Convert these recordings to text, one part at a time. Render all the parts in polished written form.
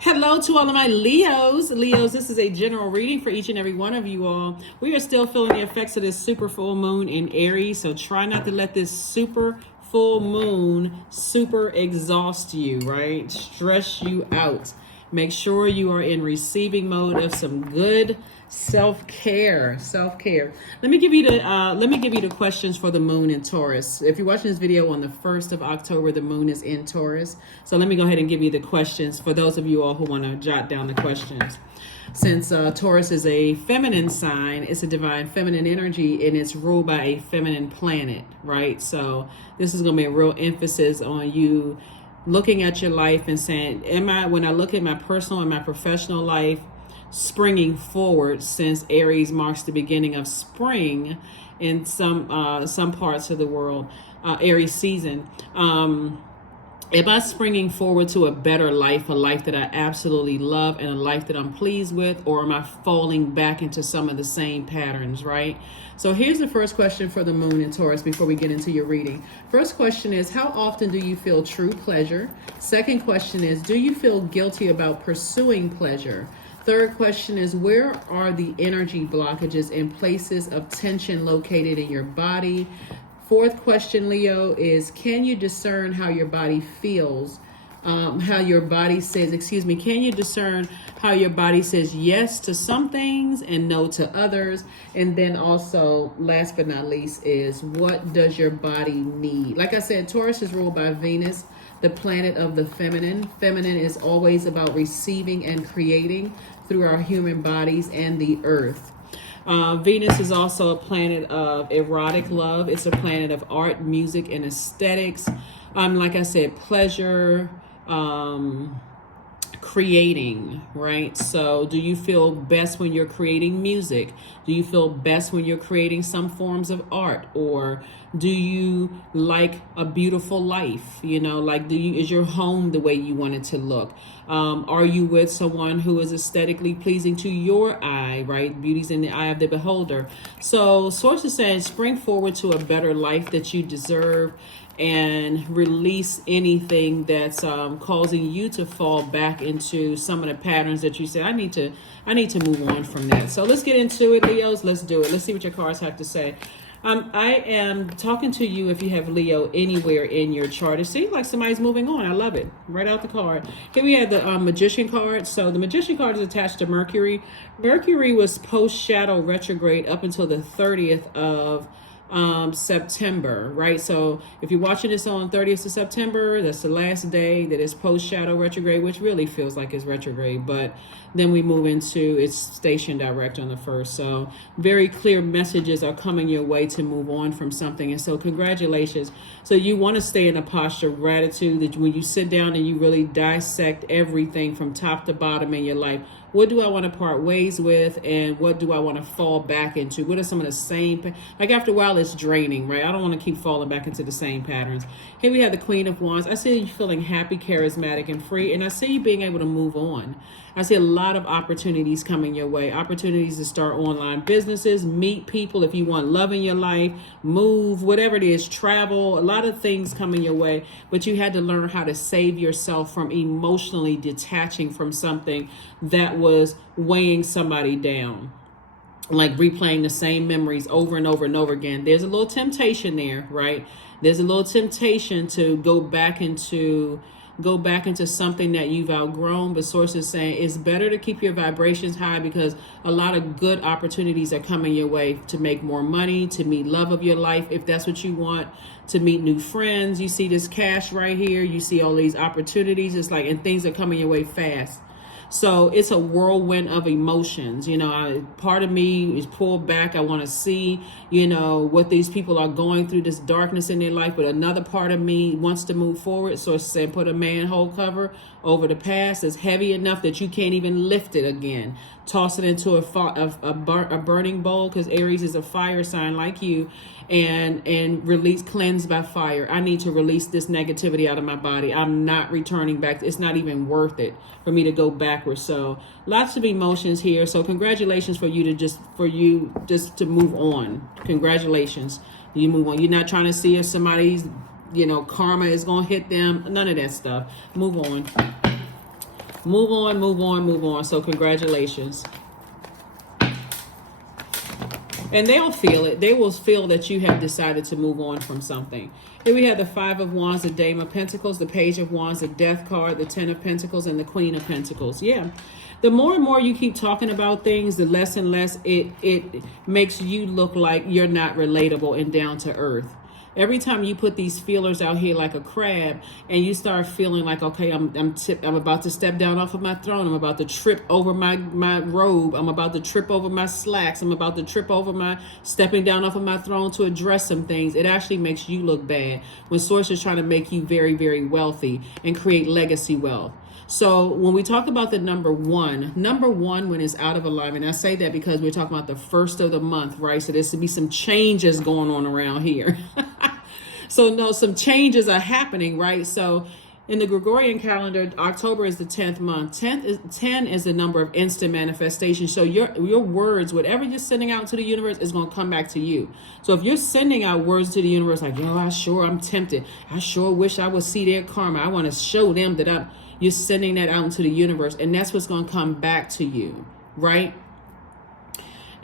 Hello to all of my Leos. Leos, this is a general reading for each and every one of you all. We are still feeling the effects of this super full moon in Aries, so try not to let this super full moon super exhaust you, right? Stress you out. Make sure you are in receiving mode of some good self-care. Let me give you the questions for the moon in Taurus. If you're watching this video on the 1st of October, the moon is in Taurus. So let me go ahead and give you the questions for those of you all who want to jot down the questions. Since Taurus is a feminine sign, it's a divine feminine energy, and it's ruled by a feminine planet, right? So this is going to be a real emphasis on you looking at your life and saying, when I look at my personal and my professional life, springing forward, since Aries marks the beginning of spring in some parts of the world, Aries season. Am I springing forward to a better life, a life that I absolutely love and a life that I'm pleased with, or am I falling back into some of the same patterns, right? So here's the first question for the moon in Taurus before we get into your reading. First question is, how often do you feel true pleasure? Second question is, do you feel guilty about pursuing pleasure? Third question is, where are the energy blockages and places of tension located in your body? Fourth question, Leo, is can you discern how your body feels? Can you discern how your body says yes to some things and no to others? And then also, last but not least, is what does your body need? Like I said, Taurus is ruled by Venus, the planet of the feminine. Feminine is always about receiving and creating through our human bodies and the earth. Venus is also a planet of erotic love. It's a planet of art, music, and aesthetics. Like I said, pleasure, creating, right? So do you feel best when you're creating music? Do you feel best when you're creating some forms of art? Or do you like a beautiful life? Is your home the way you want it to look? Are you with someone who is aesthetically pleasing to your eye, right? Beauty's in the eye of the beholder. So Source is saying spring forward to a better life that you deserve and release anything that's causing you to fall back into some of the patterns that you said, I need to move on from that. So let's get into it, Leos. Let's do it. Let's see what your cards have to say. I am talking to you if you have Leo anywhere in your chart. It seems like somebody's moving on. I love it. Right out the card. Here we have the Magician card. So the Magician card is attached to Mercury. Mercury was post-shadow retrograde up until the 30th of September, right? So if you're watching this on 30th of September, that's the last day that is post-shadow retrograde, which really feels like it's retrograde, but then we move into its station direct on the 1st. So very clear messages are coming your way to move on from something. And so congratulations. So you want to stay in a posture of gratitude, that when you sit down and you really dissect everything from top to bottom in your life. What do I want to part ways with, and what do I want to fall back into? What are some of the same, like after a while it's draining, right? I don't want to keep falling back into the same patterns. Here we have the Queen of Wands. I see you feeling happy, charismatic, and free, and I see you being able to move on. I see a lot of opportunities coming your way, opportunities to start online businesses, meet people if you want love in your life, move, whatever it is, travel, a lot of things coming your way, but you had to learn how to save yourself from emotionally detaching from something that was weighing somebody down, like replaying the same memories over and over and over again. There's a little temptation there, right? There's a little temptation to go back into something that you've outgrown, but Source is saying it's better to keep your vibrations high, because a lot of good opportunities are coming your way to make more money, to meet love of your life if that's what you want, to meet new friends. You see this cash right here, you see all these opportunities, it's like, and things are coming your way fast. So it's a whirlwind of emotions. Part of me is pulled back. I want to see, what these people are going through, this darkness in their life. But another part of me wants to move forward. So it's saying put a manhole cover over the past. It's heavy enough that you can't even lift it again. Toss it into a burning bowl, because Aries is a fire sign like you, and release, cleanse by fire. I need to release this negativity out of my body. I'm not returning back. It's not even worth it for me to go backwards. So lots of emotions here. So congratulations for you just to move on. Congratulations. You move on. You're not trying to see if somebody's, karma is going to hit them. None of that stuff. Move on. Move on, move on, move on. So congratulations. And they'll feel it. They will feel that you have decided to move on from something. Here we have the Five of Wands, the Dame of Pentacles, the Page of Wands, the Death card, the Ten of Pentacles, and the Queen of Pentacles. Yeah. The more and more you keep talking about things, the less and less it makes you look like you're not relatable and down to earth. Every time you put these feelers out here like a crab and you start feeling like, okay, I'm about to step down off of my throne. I'm about to trip over my robe. I'm about to trip over my slacks. I'm about to trip over my stepping down off of my throne to address some things. It actually makes you look bad when Source is trying to make you very, very wealthy and create legacy wealth. So when we talk about the number one when it's out of alignment, I say that because we're talking about the first of the month, right? So there's to be some changes going on around here. So no, some changes are happening, right? So in the Gregorian calendar, October is the 10th month. 10 is the number of instant manifestation. So your words, whatever you're sending out to the universe, is going to come back to you. So if you're sending out words to the universe like, yo, I'm tempted. I sure wish I would see their karma. I want to show them that you're sending that out into the universe. And that's what's going to come back to you, right?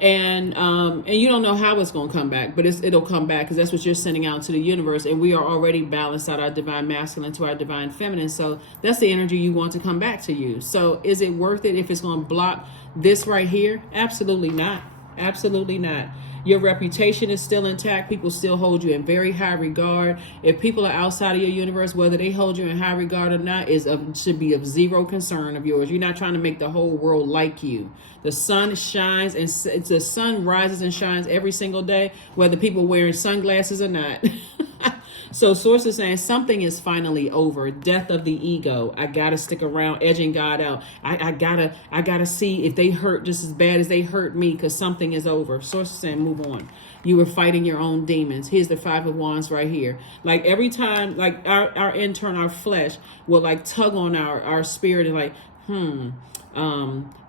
And you don't know how it's going to come back, but it'll come back because that's what you're sending out to the universe. And we are already balanced out our divine masculine to our divine feminine. So that's the energy you want to come back to you. So is it worth it if it's going to block this right here? Absolutely not. Absolutely not. Your reputation is still intact. People still hold you in very high regard. If people are outside of your universe, whether they hold you in high regard or not, should be of zero concern of yours. You're not trying to make the whole world like you. The sun shines and the sun rises and shines every single day, whether people wearing sunglasses or not. So Source is saying something is finally over. Death of the ego. I gotta stick around, edging God out. I gotta see if they hurt just as bad as they hurt me, because something is over. Source is saying move on. You were fighting your own demons. Here's the Five of Wands right here. Like every time, like our intern, our flesh will like tug on our spirit and like,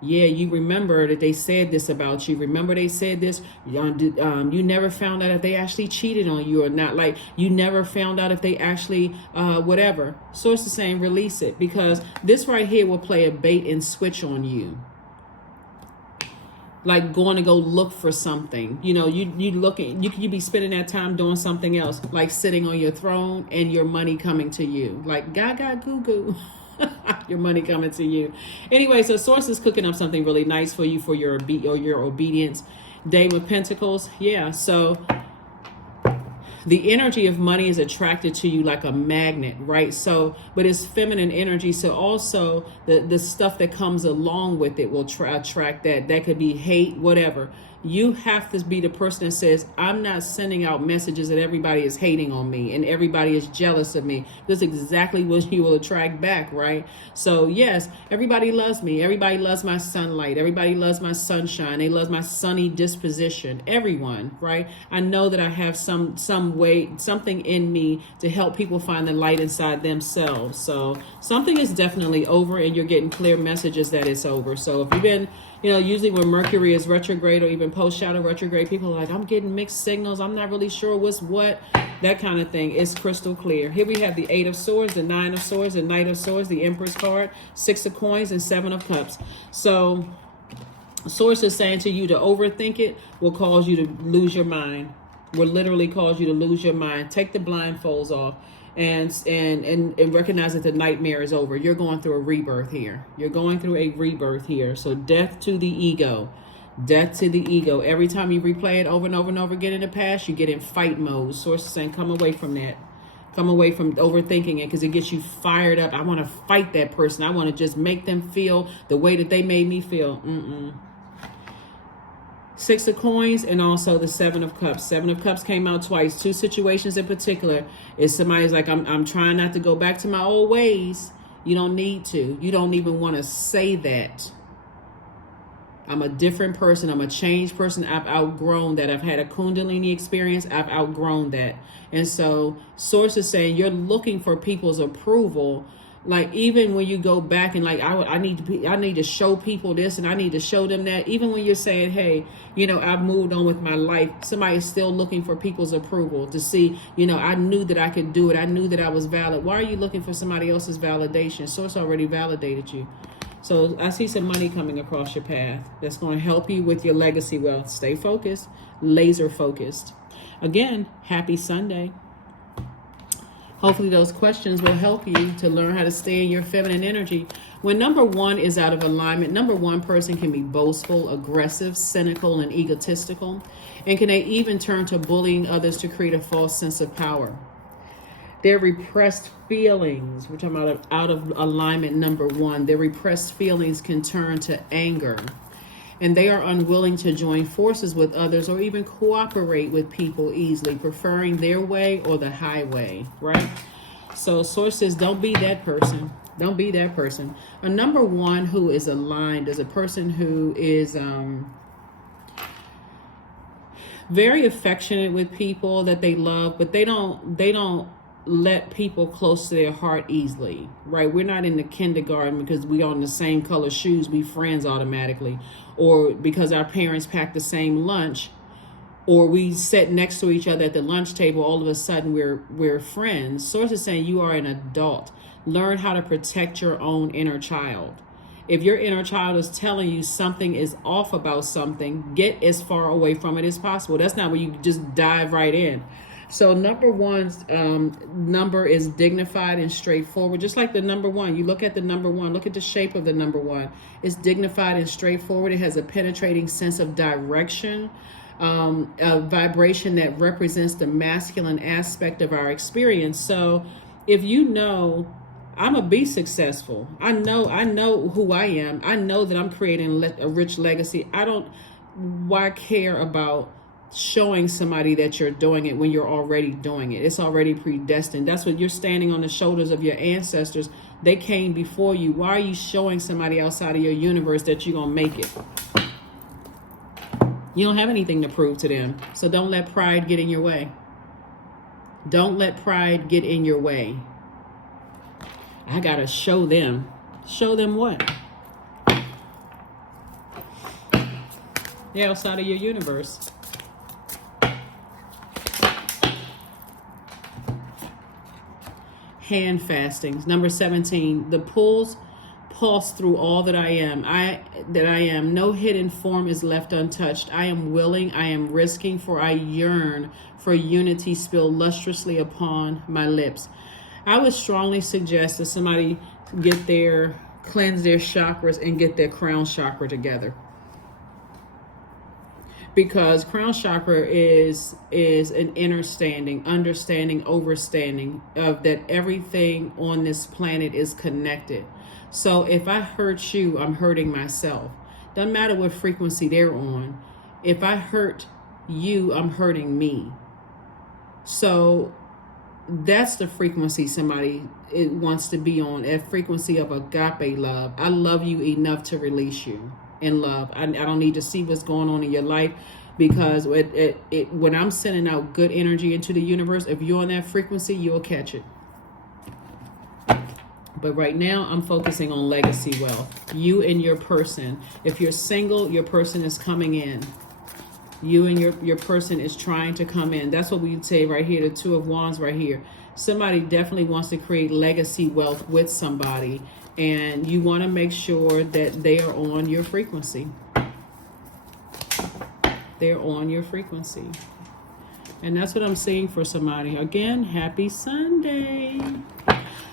yeah, you remember that they said this about you. Remember they said this. You never found out if they actually cheated on you or not. Like you never found out if they actually whatever. Source is saying release it, because this right here will play a bait and switch on you. Like going to go look for something. You know, you looking. You be spending that time doing something else, like sitting on your throne and your money coming to you. Like gaga goo goo. Your money coming to you. Anyway, so Source is cooking up something really nice for you for your obedience. Dame of Pentacles. Yeah, so the energy of money is attracted to you like a magnet, right? So, but it's feminine energy. So also the stuff that comes along with it will attract that. That could be hate, whatever. You have to be the person that says, I'm not sending out messages that everybody is hating on me and everybody is jealous of me. That's exactly what you will attract back, right? So yes, everybody loves me. Everybody loves my sunlight. Everybody loves my sunshine. They love my sunny disposition. Everyone, right? I know that I have some way, something in me to help people find the light inside themselves. So something is definitely over, and you're getting clear messages that it's over. So if you've been, usually when Mercury is retrograde or even post-shadow retrograde, people are like, I'm getting mixed signals. I'm not really sure what's what. That kind of thing is crystal clear. Here we have the Eight of Swords, the Nine of Swords, the Knight of Swords, the Empress card, Six of Coins, and Seven of Cups. So Source is saying to you to overthink it will cause you to lose your mind. Will literally cause you to lose your mind. Take the blindfolds off. And recognize that the nightmare is over. You're going through a rebirth here. You're going through a rebirth here. So death to the ego. Death to the ego. Every time you replay it over and over and over again in the past, you get in fight mode. Source is saying come away from that. Come away from overthinking it, because it gets you fired up. I want to fight that person. I want to just make them feel the way that they made me feel. Six of Coins and also the Seven of Cups. Seven of Cups came out twice. Two situations in particular is somebody's like, I'm trying not to go back to my old ways. You don't need to. You don't even want to say that. I'm a different person. I'm a changed person. I've outgrown that. I've had a Kundalini experience. I've outgrown that. And so Source is saying you're looking for people's approval. Like even when you go back and like I need to show people this and I need to show them that. Even when you're saying, hey, I've moved on with my life, somebody's still looking for people's approval to see, I knew that I could do it. I knew that I was valid. Why are you looking for somebody else's validation? Source already validated you. So I see some money coming across your path that's going to help you with your legacy wealth. Stay focused, laser focused. Again, happy Sunday. Hopefully those questions will help you to learn how to stay in your feminine energy. When number one is out of alignment, number one person can be boastful, aggressive, cynical, and egotistical. And can they even turn to bullying others to create a false sense of power? Their repressed feelings, we're talking about out of alignment, number one, their repressed feelings can turn to anger. And they are unwilling to join forces with others or even cooperate with people easily, preferring their way or the highway, right? So source says, don't be that person. Don't be that person. A number one who is aligned is a person who is very affectionate with people that they love, but they don't let people close to their heart easily, right? We're not in the kindergarten because we own the same color shoes, we friends automatically, or because our parents pack the same lunch, or we sit next to each other at the lunch table, all of a sudden we're friends. Source is saying you are an adult. Learn how to protect your own inner child. If your inner child is telling you something is off about something, get as far away from it as possible. That's not where you just dive right in. So number one's number is dignified and straightforward. Just like the number one, you look at the number one, look at the shape of the number one. It's dignified and straightforward. It has a penetrating sense of direction, a vibration that represents the masculine aspect of our experience. So if you know, I'm gonna be successful. I know who I am. I know that I'm creating a rich legacy. Why care about showing somebody that you're doing it when you're already doing it? It's already predestined. That's what you're standing on the shoulders of your ancestors. They came before you. Why are you showing somebody outside of your universe that you're gonna make it? You don't have anything to prove to them. So don't let pride get in your way. Don't let pride get in your way. I gotta show them. Show them what? They're outside of your universe. Hand fastings. Number 17. The pulse through all that I am. No hidden form is left untouched. I am willing. I am risking. For I yearn for unity spilled lustrously upon my lips. I would strongly suggest that somebody cleanse their chakras and get their crown chakra together. Because crown chakra is an understanding, overstanding of that everything on this planet is connected. So if I hurt you, I'm hurting myself. Doesn't matter what frequency they're on. If I hurt you, I'm hurting me. So that's the frequency somebody wants to be on, a frequency of agape love. I love you enough to release you in love. I don't need to see what's going on in your life, because when I'm sending out good energy into the universe, if you're on that frequency, you'll catch it. But right now, I'm focusing on legacy wealth. You and your person. If you're single, your person is coming in. You and your person is trying to come in. That's what we'd say right here, the Two of Wands right here. Somebody definitely wants to create legacy wealth with somebody, and you want to make sure that they are on your frequency. They're on your frequency. And that's what I'm seeing for somebody. Again, happy Sunday.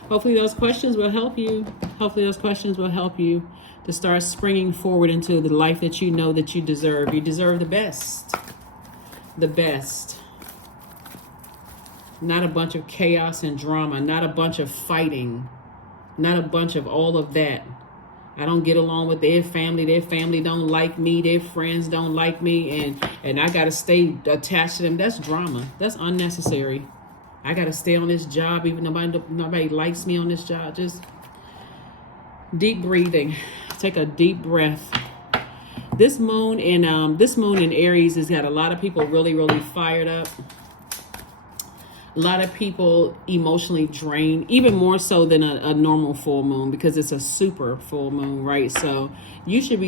Hopefully those questions will help you. Hopefully those questions will help you to start springing forward into the life that you know that you deserve. You deserve the best. The best. Not a bunch of chaos and drama. Not a bunch of fighting. Not a bunch of all of that. I don't get along with their family. Their family don't like me. Their friends don't like me. And I got to stay attached to them. That's drama. That's unnecessary. I got to stay on this job even though nobody likes me on this job. Just deep breathing. Take a deep breath. This moon in Aries has got a lot of people really, really fired up. A lot of people emotionally drained, even more so than a normal full moon, because it's a super full moon, right? So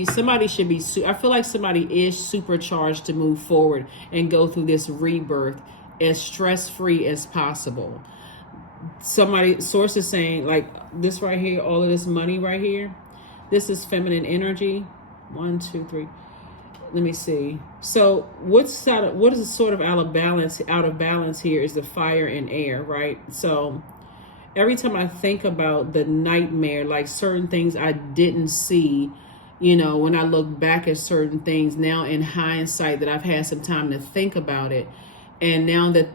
somebody should be, I feel like somebody is supercharged to move forward and go through this rebirth as stress-free as possible. Source is saying, like this right here, all of this money right here, This is feminine energy. 1, 2, 3. Let me see. So what is sort of out of balance here is the fire and air, right? So every time I think about the nightmare, like certain things I didn't see, when I look back at certain things now in hindsight that I've had some time to think about it. And now that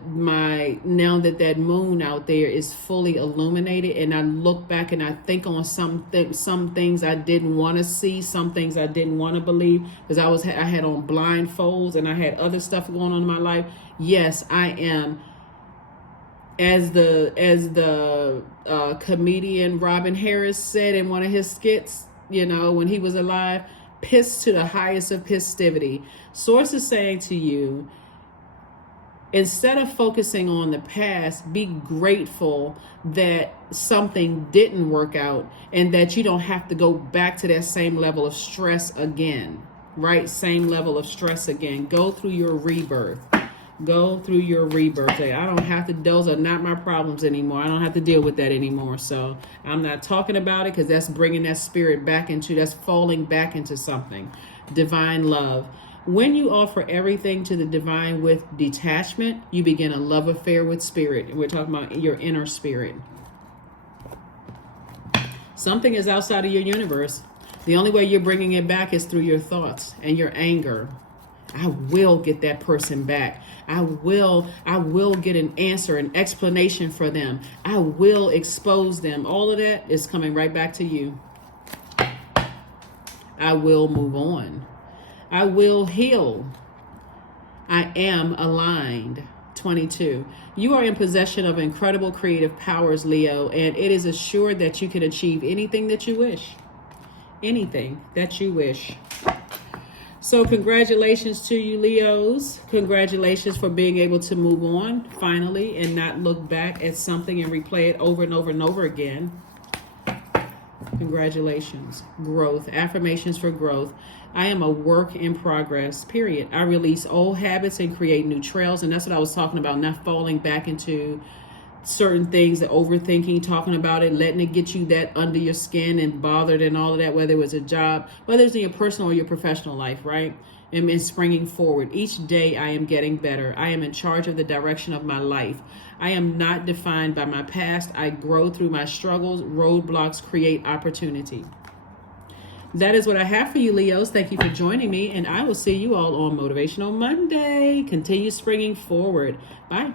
that moon out there is fully illuminated, and I look back and I think on some things I didn't want to see, some things I didn't want to believe, because I had on blindfolds and I had other stuff going on in my life. Yes, I am, as the comedian Robin Harris said in one of his skits, when he was alive, pissed to the highest of pistivity. Source is saying to you, instead of focusing on the past, be grateful that something didn't work out and that you don't have to go back to that same level of stress again, right? Same level of stress again. Go through your rebirth. Go through your rebirth. I don't have to, those are not my problems anymore. I don't have to deal with that anymore. So I'm not talking about it, because that's bringing that spirit that's falling back into something. Divine love. When you offer everything to the divine with detachment, you begin a love affair with spirit. And we're talking about your inner spirit. Something is outside of your universe. The only way you're bringing it back is through your thoughts and your anger. I will get that person back. I will get an answer, an explanation for them. I will expose them. All of that is coming right back to you. I will move on. I will heal. I am aligned. 22. You are in possession of incredible creative powers, Leo, and it is assured that you can achieve anything that you wish. Anything that you wish. So congratulations to you, Leos. Congratulations for being able to move on finally and not look back at something and replay it over and over and over again. Congratulations. Growth. Affirmations for growth. I am a work in progress, period. I release old habits and create new trails. And that's what I was talking about, not falling back into certain things, the overthinking, talking about it, letting it get you that under your skin and bothered and all of that, whether it was a job, whether it's in your personal or your professional life, right? And springing forward. Each day I am getting better. I am in charge of the direction of my life. I am not defined by my past. I grow through my struggles. Roadblocks create opportunity. That is what I have for you, Leos. Thank you for joining me, and I will see you all on Motivational Monday. Continue springing forward. Bye.